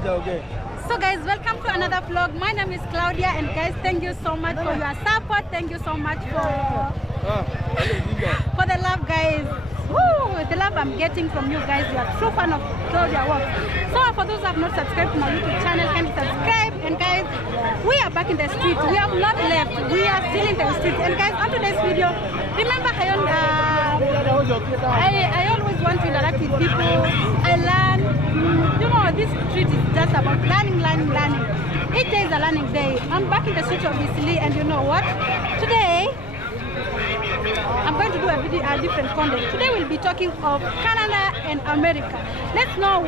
Okay. So guys, welcome to another vlog. My name is Claudia, and guys, thank you so much for your support. Thank you so much for the love, guys. Woo, the love I'm getting from you guys. You are true fan of Claudia work. So for those who have not subscribed to my YouTube channel, can you subscribe? And guys, we are back in the street. We have not left. We are still in the street. And guys, on today's video, remember I always want to interact with people. I learn. You know, this street is just about learning. Each day is a learning day. I'm back in the street of Eastleigh, and you know what? Today, I'm going to do a different content. Today we'll be talking of Canada and America. Let's know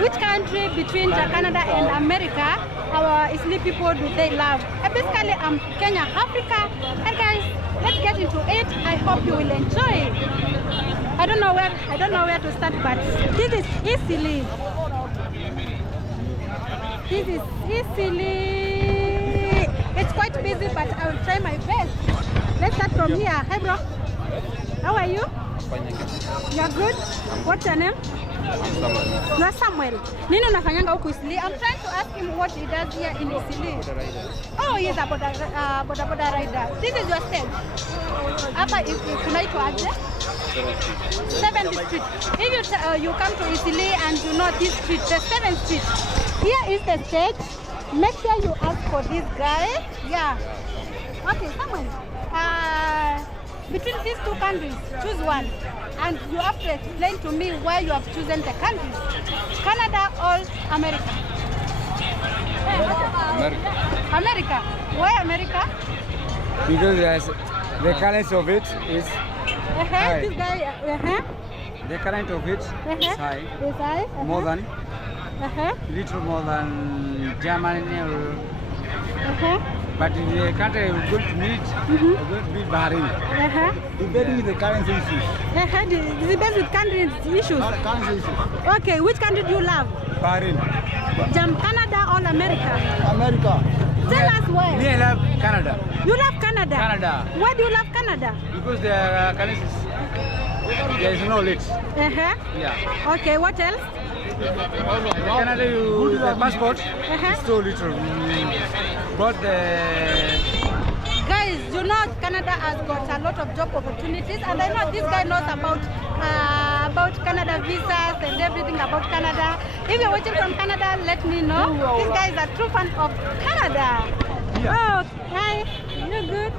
which country between Canada and America our Eastleigh people do they love. Basically, I'm Kenya, Africa, and guys, let's get into it. I hope you will enjoy. I don't know where to start, but this is Eastleigh. This is Eastleigh. It's quite busy, but I will try my best. Let's start from here. Hi, bro. How are you? You are good? What's your name? You are Samuel. Nini unafanyanga huku Eastleigh? I'm trying to ask him what he does here in Eastleigh. Oh, he is a boda rider. This is your stage. Hapa kunaitwa aje? 7th Street. If you come to Eastleigh and you know this street, the 7th Street, here is the stage. Make sure you ask for this guy. Yeah. Okay, Samuel. Between these two countries, choose one. And you have to explain to me why you have chosen the countries. Canada or America? America. Why America? Because the currency of it is high. This guy, The current of it is high. Is high? More than, little more than Germany or... But in the country we're going to meet, we're going to meet Bahrain. Debating with the currency issues. Debate with country issues. Currency issues. Okay, which country do you love? Bahrain. Canada or America? America. Tell us why. Me, I love Canada. You love Canada? Canada. Why do you love Canada? Because the currency there is no limit. Yeah. Okay, what else? Canada, the passport is so little. But guys, you know Canada has got a lot of job opportunities, and I know this guy knows about Canada visas and everything about Canada. If you're watching from Canada, let me know. This guy is a true fan of Canada. Yeah. Oh, hi. You're good.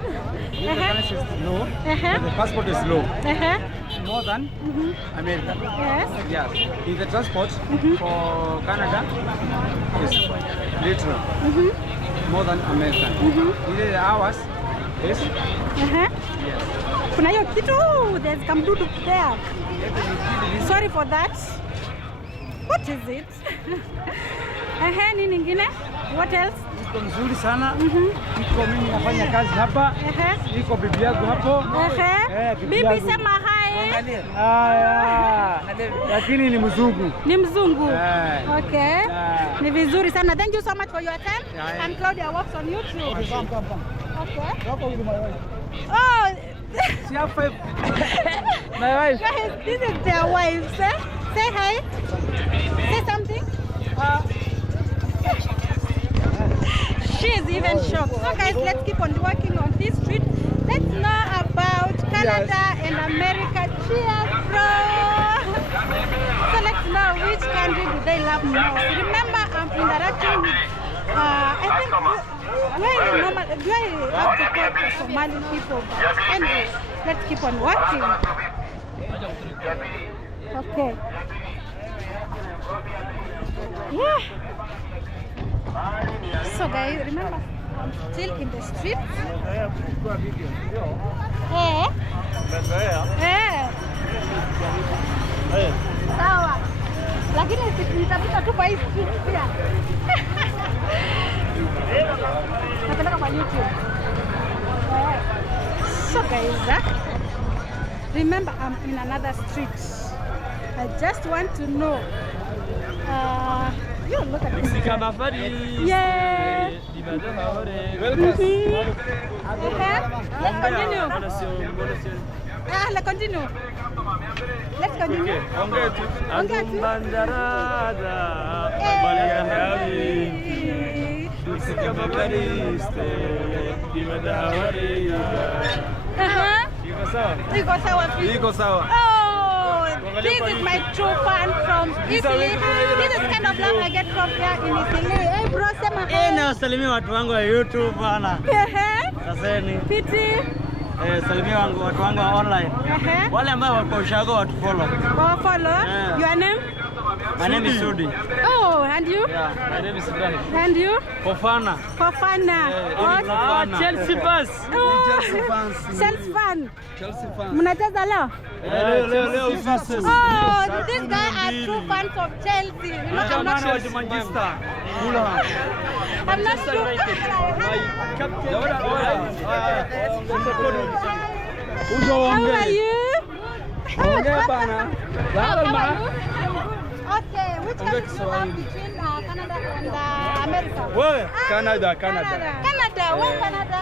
The currency is low, but the passport is low. More than America. Yes. Yes. In the transport for Canada is little. More than American. The hours is yes. Kuna hiyo kitu, there's kamdudu there. Sorry for that. What is it? Nini nyingine? What else? Iko mzuri sana. Iko mimi nafanya kazi hapa. Iko bibi yangu hapo. Bibi sema hi. Lakini ni mzungu. Ni mzungu. Okay. Ni vizuri sana. Thank you so much for your time. I'm Claudia works on YouTube. Okay. Oh. She have 5. My wife. Guys, this is their wives. Say hi. Say something. She is even shocked. So guys, let's keep on working on this street. Let's know about Canada and America. Cheers, bro! So let's know which country do they love most. Remember, I'm interacting with, I think, do I have to talk to Somali people? But anyway, let's keep on working. Okay. Yeah. So guys, remember, I'm still in the street. Sawa. Lakini nitapita tu kwa hii street pia. Napeleka kwa YouTube. So guys, remember I'm in another street. I just want to know. You look at this. Yeah. Let's continue. Let's continue. Let's continue. Iko sawa. Oh, this is my true fan from Italy. This is kind of love I get from here in Italy. Hey bro, sema hi. Nawasalimia watu wangu wa YouTube bana. Asante. Piti. Salimia watu wangu wa online. Wale ambao wako ushago watu follow. Follow. Your name? My name is Sudi. Oh, and you? Yeah, my name is Ibrahim. And you? Fofana. Chelsea fans. Chelsea fans. Chelsea fan. Chelsea fans. Mnacheza leo? Leo. Oh, this guy are true fans of Chelsea. You know, I'm not sure. Manchester. I'm not sure. How are you? How are you? Okay, which country do you have between Canada and America? Where? Canada. Canada. Where Canada?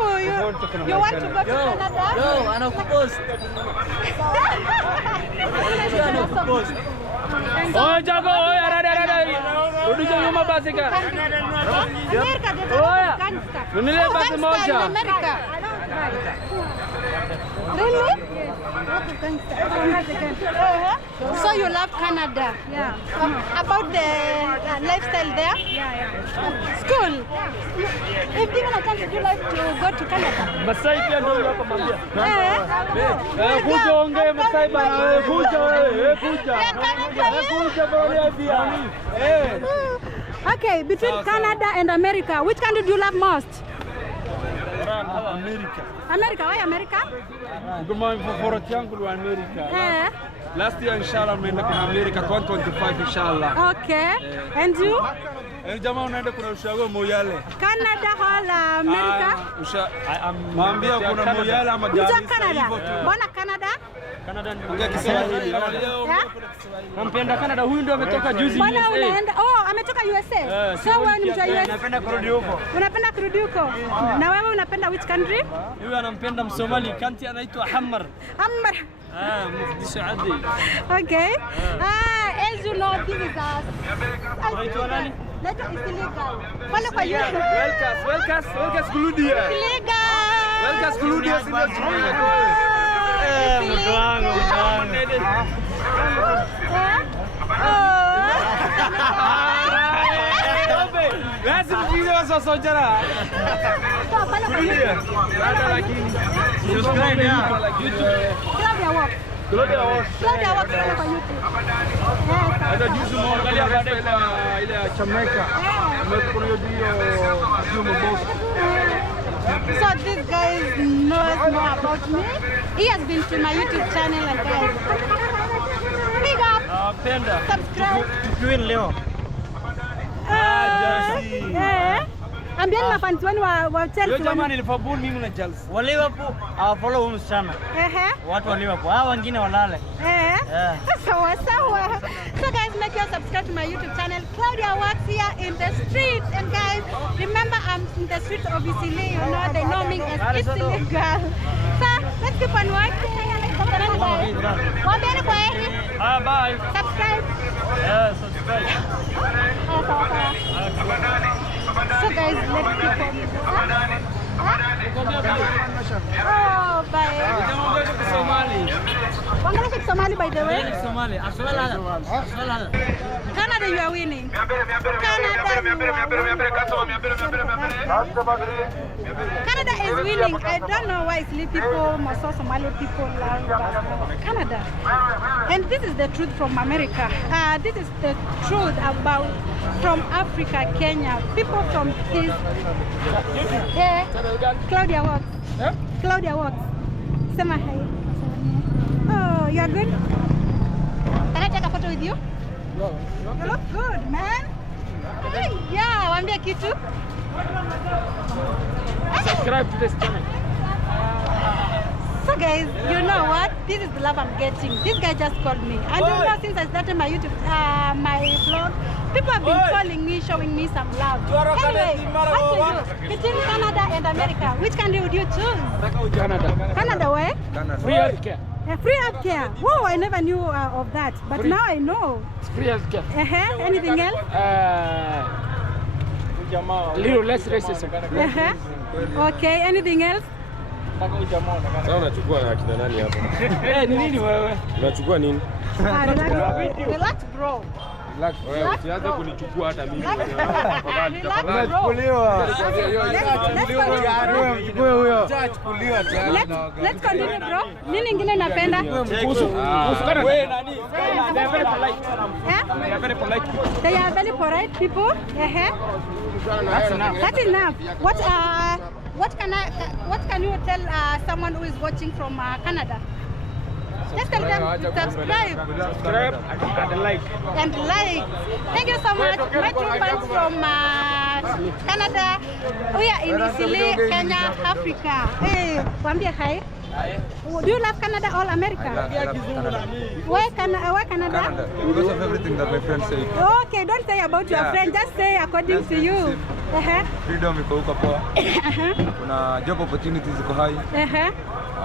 Oh, you want to go to Canada? No, anakupost. Oh, Jago, rada. Rudisha nyuma basi ka. America, gangster. Nunulie basi moja. America. Really? So you love Canada? Yeah. About the lifestyle there? Yeah. School? If given a chance, would you like to go to Canada? Masai pia ndio hapa mwambia. Kuja ongee Masai bana. Kuja bwana pia. Okay, between Canada and America, which country do you love most? America, why America? Ngoma favorite yangu ni America. Last year inshallah tunaenda kwa America 2025 inshallah. Okay. And you? Jamaa unaenda kuna ushago Moyale. Canada wala America? Mwambia kuna Moyale ama Canada. Mbona Canada? Canada ongea Kiswahili. Nampenda Canada, huyu ndio ametoka juzi USA. Mbona unaenda? Oh, ametoka USA. So wewe ni mtu wa USA. Napenda kurudi huko. Unapenda kurudi huko? Na wewe unapenda which country? Huyu anampenda Msomali, kanti anaitwa Hammar. Mufdisho Adi. Okay. As you know, this is us. Anaitwa nani? That is illegal. Follow kwa YouTube. Welcome Kuludia. Illegal. Welcome Kuludia sina Jumuiya. Mtu wangu. Lazim video sasa jana. Hata lakini subscribe YouTube. Claudia Walk kwa YouTube. Hata juzi muangalia baadaye ile ya Jamaica. Kuna hiyo boss. So this guy knows more about me. He has been to my YouTube channel and guys, big up, subscribe. Tukiwin leo. Ambieni mafans wenu wa Chelsea. Yo jamani Liverpool mimi na Chelsea. Wa Liverpool follow huyu msichana. Watu wa Liverpool. Hao wengine walale. Sawa. So guys, make sure you subscribe to my YouTube channel. Claudia works here in the street, and guys, remember I'm in the street of Italy. You know they know me as Italy girl. So let's keep on working. Wambieni kwa heri. Bye. Subscribe. Subscribe. So guys, let's keep on. Oh, bye. Wangalia Somali by the way. Somali. Canada, you are winning. Canada is winning. I don't know why Isli people, most Somali people love Canada. And this is the truth from America. This is the truth about from Africa, Kenya. People from this. Claudia Walks. Claudia Walks. Sema hi. Oh, you are good? Can I take a photo with you? No. You look good, man. Hey, yeah, waambie kitu. Subscribe to this channel. So guys, you know what? This is the love I'm getting. This guy just called me. And you know, since I started my YouTube, my vlog, people have been calling me, showing me some love. Anyway, what to do? Between Canada and America, which country would you choose? Canada. Canada where? Canada. Free healthcare. Free healthcare. Whoa, I never knew of that. But now I know. It's free healthcare. Anything else? Little less racism. Okay, anything else? Sasa unachukua akina nani hapa? Ni nini wewe? Unachukua nini? Relax bro. Wewe usianze kunichukua hata mimi. Unachukuliwa. Let's continue bro. Nini ingine napenda? Wewe nani? They are very polite. They are very polite. They are very polite people. That's enough. That's enough. What can you tell someone who is watching from Canada? Just tell them to subscribe. Subscribe and like. And like. Thank you so much. My two friends from Canada. We are in Isili, Kenya, Africa. Hey, wambia hi. Do you love Canada or America? I love Canada. Why Canada? Canada. Because of everything that my friends say. Okay, don't say about your friend. Just say according to you. Freedom iko huko poa. Kuna job opportunities iko high.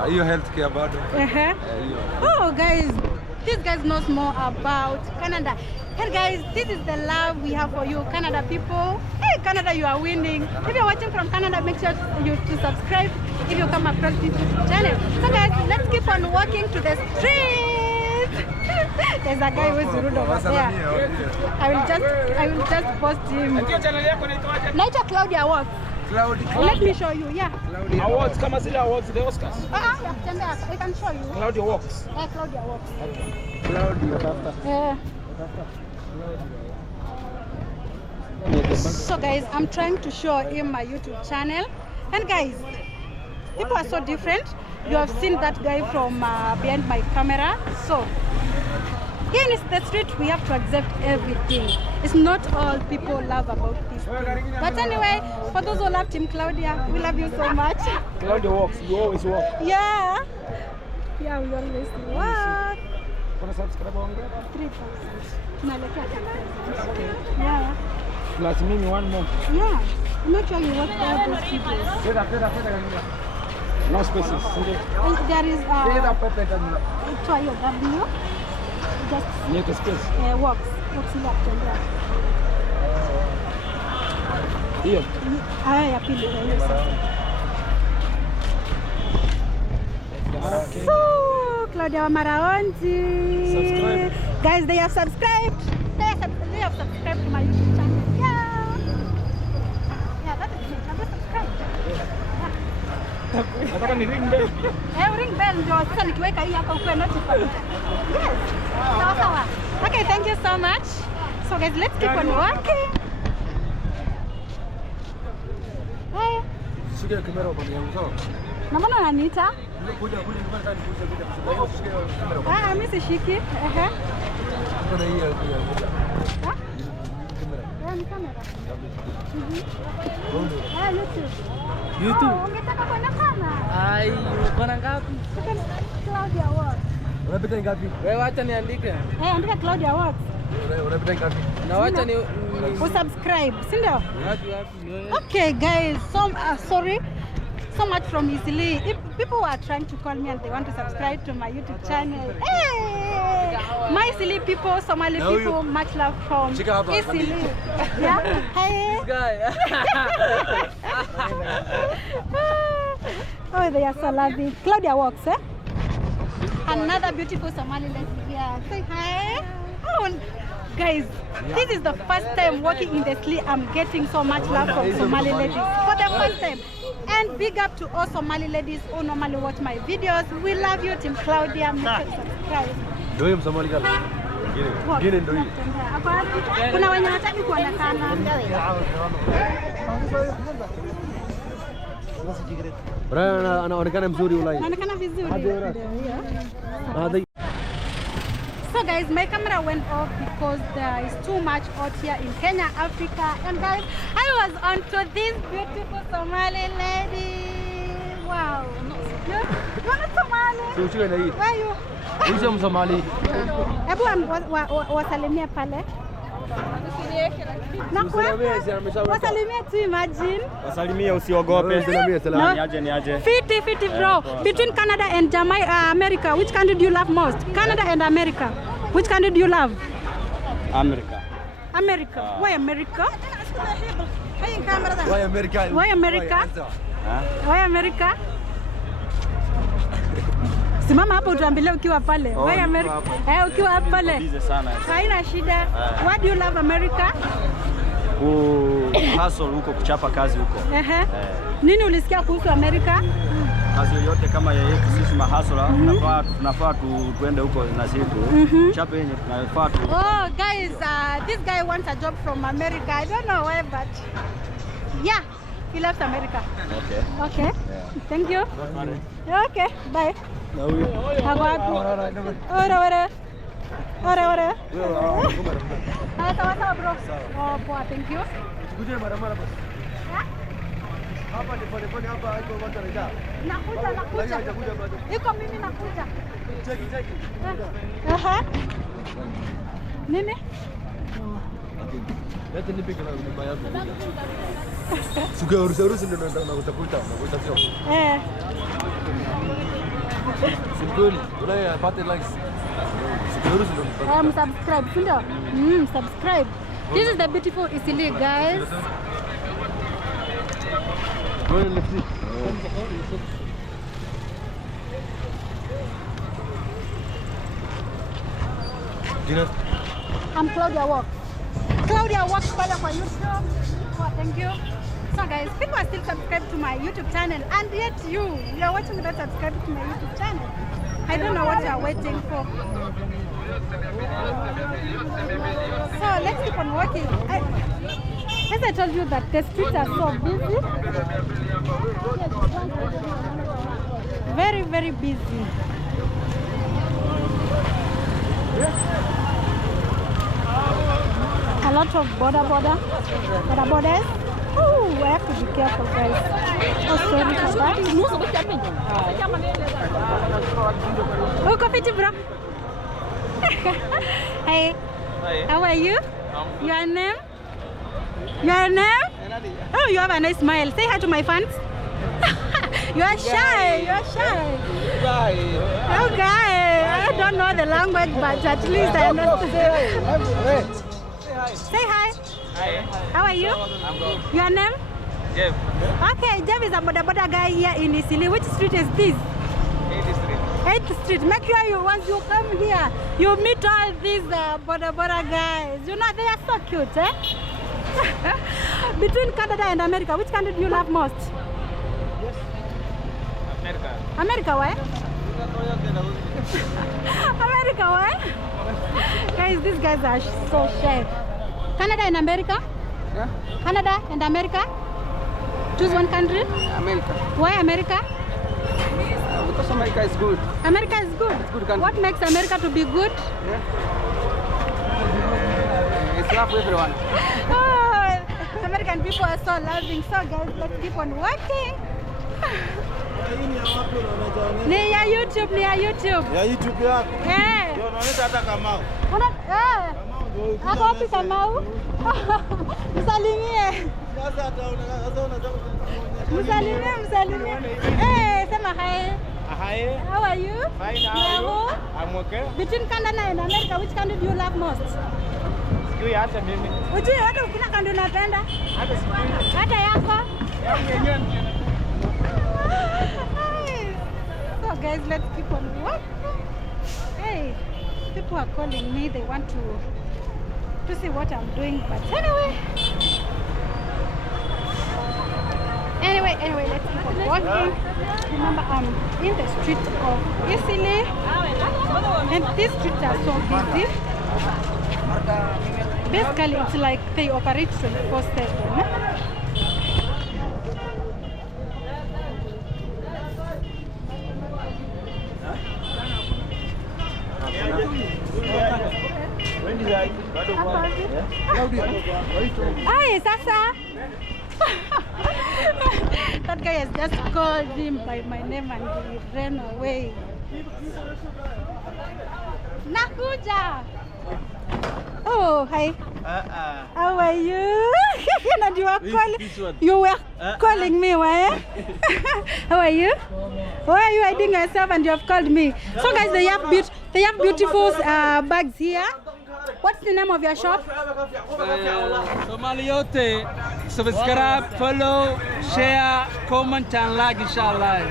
Hiyo healthcare bado. Oh guys, these guys knows more about Canada. And guys, this is the love we have for you, Canada people. Hey Canada, you are winning. If you're watching from Canada, make sure you to subscribe if you come across this channel. So guys, let's keep on walking to the street. There's a guy who's rude over there. I will just post him. Naita Claudia Walks. Let me show you, yeah. Awards, kama zile awards, the Oscars. I can show you. Claudia Walks. Yeah, Claudia Walks. Okay. Yeah. So guys, I'm trying to show him my YouTube channel. And guys, people are so different. You have seen that guy from behind my camera. So here in the street, we have to accept everything. It's not all people love about this thing. But anyway, for those who love Team Claudia, we love you so much. Claudia Walks, you always walk. Yeah. Yeah, we always walk. Kuna subscribe wangu? 3,000. Tunalekea 10,000. Yeah. Plus mimi one more. Yeah. Make sure you watch all those videos. No spaces. And there is try your W. Just Make a space. walks ile kutembea. Hiyo. Haya ya pili hiyo sasa. So Claudia wa Maraonzi. Subscribe. Guys, they have subscribed. They have subscribed to my YouTube channel. Yeah. Yeah, that is it. I'm just subscribed. Nataka ni ring bell. Ring bell ndio sasa nikiweka hii hapa ukwe notified. Yes. Sawa sawa. Okay, thank you so much. So guys, let's keep on walking. Hey. Shika kamera upande yangu sawa? Na mbona unaniita? Kuja nyumbani kuja. Mimi sishiki. Kuna hii ya Kamera. YouTube. YouTube. Ungetaka kuona kana? Ai, uko na ngapi? Claudia Walks. unapita ngapi? Wewe acha niandike. Andika Claudia Walks. Unapita ngapi? Na wacha ni Subscribe, si ndio? wapi? Okay guys, sorry. So much from Isili. If people are trying to call me and they want to subscribe to my YouTube channel, hey, my Isili people, Somali people, much love from Isili. Yeah, hey. Guy. Oh, they are so lovely. Claudia Walks, eh? Another beautiful Somali lady here. Say hi. Oh, guys, this is the first time walking in the street. I'm getting so much love from Somali ladies for the first time. And big up to all Somali ladies who normally watch my videos. We love you, Team Claudia. Make sure to subscribe. Ndio hiyo Somali gani? Ngine ndio hiyo. Kuna wenye hataki kuonekana. Bwana anaonekana mzuri ulai. Anaonekana vizuri. So guys, my camera went off because there is too much out here in Kenya, Africa. And guys, I was onto this beautiful Somali lady. Wow. You're not Somali? Where are you? Uso Msomali. Hebu wasalimie pale. Wasalimie tu, imagine. Wasalimie, usiogope. Niaje. Fiti bro. Between Canada and America, which country do you love most? Canada and America. Which country do you love? America. America. Why America? Why America? Why America? Why America? Simama hapo utuambilie ukiwa pale. Why America? Ukiwa pale. Haina shida. Why do you love America? Hustle huko, kuchapa kazi huko. Nini ulisikia kuhusu America? Kazi yoyote kama yeye sisi mahasula tunafaa tuende huko na sisi chape yenye tunafaa tu. Oh guys, this guy wants a job from America. I don't know why, but yeah, he loves America. Okay. Yeah. Thank you. Okay, bye. Ora. Sawa bro. Oh, poa, thank you. Hapa ni pole hapa iko watu wanajaa. Nakuja. Iko mimi nakuja. Cheki. Nini? Leta nipige na nyumba yako. Siku ya harusi ndio nakutafuta sio? Simply, unapata likes. Siku ya harusi ndio. Subscribe, ndio. Subscribe. This is the beautiful Isili, guys. I'm Claudia Walk. Claudia Walk pale kwa YouTube. Oh, thank you. So guys, people are still subscribed to my YouTube channel, and yet you are watching without subscribing to my YouTube channel. I don't know what you are waiting for. So let's keep on walking. As I told you that the streets are so busy. Very, very busy. A lot of borders. Oh, I have to be careful, guys. Oh, sorry for that. Oh, coffee tea, bro. Hey. How are you? Your name? Your name? Oh, you have a nice smile. Say hi to my fans. You are shy. Okay. I don't know the language, but at least I understand. Say hi. Hi. How are you? I'm good. Your name? Jeff. Okay, Jeff is a boda guy here in Isili. Which street is this? 8th Street. 8th Street. Make sure once you come here, you meet all these boda guys. You know, they are so cute, eh? Between Canada and America, which country do you love most? Yes. America. America, why? America, why? Guys, these guys are so shy. Canada and America? Yeah? Canada and America? Choose one country? America. Why America? Because America is good. America is good. It's good country. What makes America to be good? Yeah. It's love for everyone. Oh, American people are so loving. So guys, let's keep on working. Ni ya YouTube. Ya YouTube yako. Eh. Ndio unaonyesha hata Kamau. Ako wapi Kamau? Msalimie. Msalimie. Eh, sema hi. Hi. How are you? Fine, how are you? I'm okay. Between Canada and America, which country do you love most? Sijui hata mimi. Ujui hata ukina country unapenda? Hata sijui. Hata yako? So guys, let's keep on working. Hey, people are calling me. They want to see what I'm doing. But anyway, let's keep on walking. Remember, I'm in the street of Isili, and these streets are so busy. Basically, it's like they operate 24/7. Ay, Sasa! That guy has just called him by my name and he ran away. Nakuja! Oh, hi. How are you? And you were calling me, why? How are you? Why are you hiding yourself and you have called me? So guys, they have beautiful bags here. What's the name of your shop? Somali yote, subscribe, follow, share, comment and like inshallah.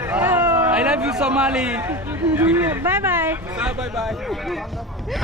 I love you Somali. Bye bye. Bye bye.